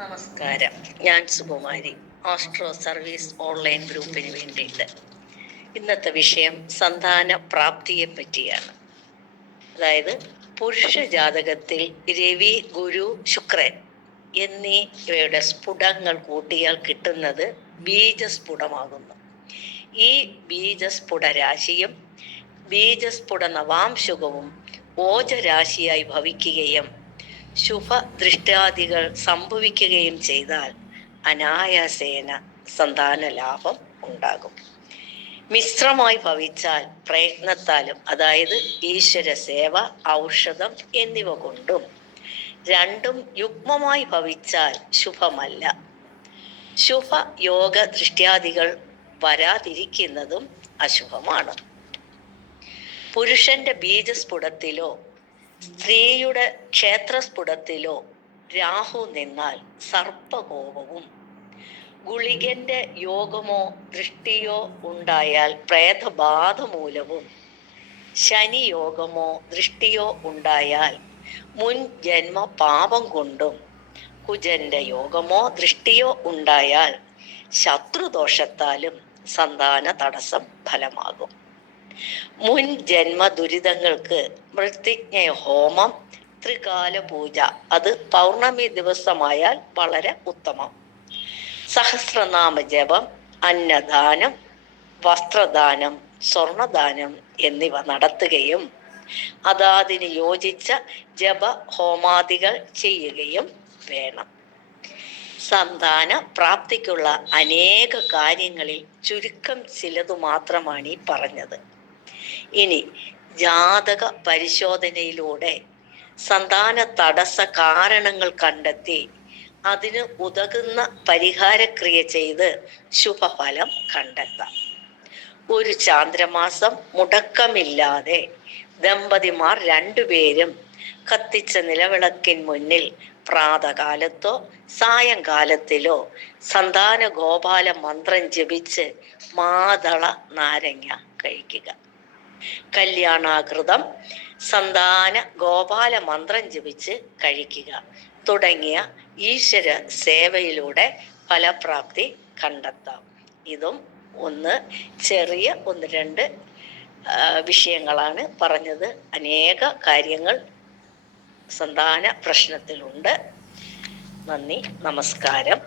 നമസ്കാരം, ഞാൻ Sukumari. Astro service online ഗ്രൂപ്പിന് വേണ്ടിയിട്ട് ഇന്നത്തെ വിഷയം സന്താന പ്രാപ്തിയെ പറ്റിയാണ്. അതായത് പുരുഷ ജാതകത്തിൽ രവി, ഗുരു, ശുക്രൻ എന്നിവയുടെ സ്ഫുടങ്ങൾ കൂട്ടിയാൽ കിട്ടുന്നത് ബീജസ്ഫുടമാകുന്നു. ഈ ബീജസ്ഫുട രാശിയും ബീജസ്ഫുട നവാംശുകവും ഓജരാശിയായി ഭവിക്കുകയും ശുഭ ദൃഷ്ടാദികൾ സംഭവിക്കുകയും ചെയ്താൽ അനായാസേന സന്താന ലാഭം ഉണ്ടാകും. മിശ്രമായി ഭവിച്ചാൽ പ്രയത്നത്താലും, അതായത് ഈശ്വര സേവ, ഔഷധം എന്നിവ കൊണ്ടും, രണ്ടും യുഗ്മമായി ഭവിച്ചാൽ ശുഭമല്ല. ശുഭ യോഗ ദൃഷ്ട്യാദികൾ വരാതിരിക്കുന്നതും അശുഭമാണ്. പുരുഷന്റെ ബീജസ്ഫുടത്തിലോ സ്ത്രീയുടെ ക്ഷേത്രസ്ഫുടത്തിലോ രാഹു നിന്നാൽ സർപ്പകോപവും, ഗുളികന്റെ യോഗമോ ദൃഷ്ടിയോ ഉണ്ടായാൽ പ്രേതബാധ മൂലവും, ശനി യോഗമോ ദൃഷ്ടിയോ ഉണ്ടായാൽ മുൻ ജന്മ പാപം കൊണ്ടും, കുജന്റെ യോഗമോ ദൃഷ്ടിയോ ഉണ്ടായാൽ ശത്രുദോഷത്താലും സന്താന തടസ്സം ഫലമാകും. മുൻ ജന്മ ദുരിതങ്ങൾക്ക് മൃത്യുജ്ഞ ഹോമം, ത്രികാല പൂജ, അത് പൗർണമി ദിവസമായാൽ വളരെ ഉത്തമം. സഹസ്രനാമ ജപം, അന്നദാനം, വസ്ത്രദാനം, സ്വർണദാനം എന്നിവ നടത്തുകയും അതാതിന് യോജിച്ച ജപ ഹോമാദികൾ ചെയ്യുകയും വേണം. സന്താന പ്രാപ്തിക്കുള്ള അനേക കാര്യങ്ങളിൽ ചുരുക്കം ചിലതു മാത്രമാണ് ഈ പറഞ്ഞത്. ഇനി ജാതക പരിശോധനയിലൂടെ സന്താന തടസ്സ കാരണങ്ങൾ കണ്ടെത്തി അതിന് ഉതകുന്ന പരിഹാരക്രിയ ചെയ്ത് ശുഭഫലം കണ്ടെത്താം. ഒരു ചാന്ദ്രമാസം മുടക്കമില്ലാതെ ദമ്പതിമാർ രണ്ടുപേരും കത്തിച്ച നിലവിളക്കിൻ മുന്നിൽ പ്രാതകാലത്തോ സായങ്കാലത്തിലോ സന്താന ഗോപാല മന്ത്രം ജപിച്ച് മാതള നാരങ്ങ കഴിക്കുക. കല്യാണാകൃതം സന്താന ഗോപാല മന്ത്രം ജപിച്ച് കഴിക്കുക തുടങ്ങിയ ഈശ്വര സേവയിലൂടെ ഫലപ്രാപ്തി കണ്ടെത്താം. ഇതും ചെറിയ ഒന്ന് രണ്ട് വിഷയങ്ങളാണ് പറഞ്ഞത്. അനേക കാര്യങ്ങൾ സന്താന പ്രശ്നത്തിലുണ്ട്. നന്ദി, നമസ്കാരം.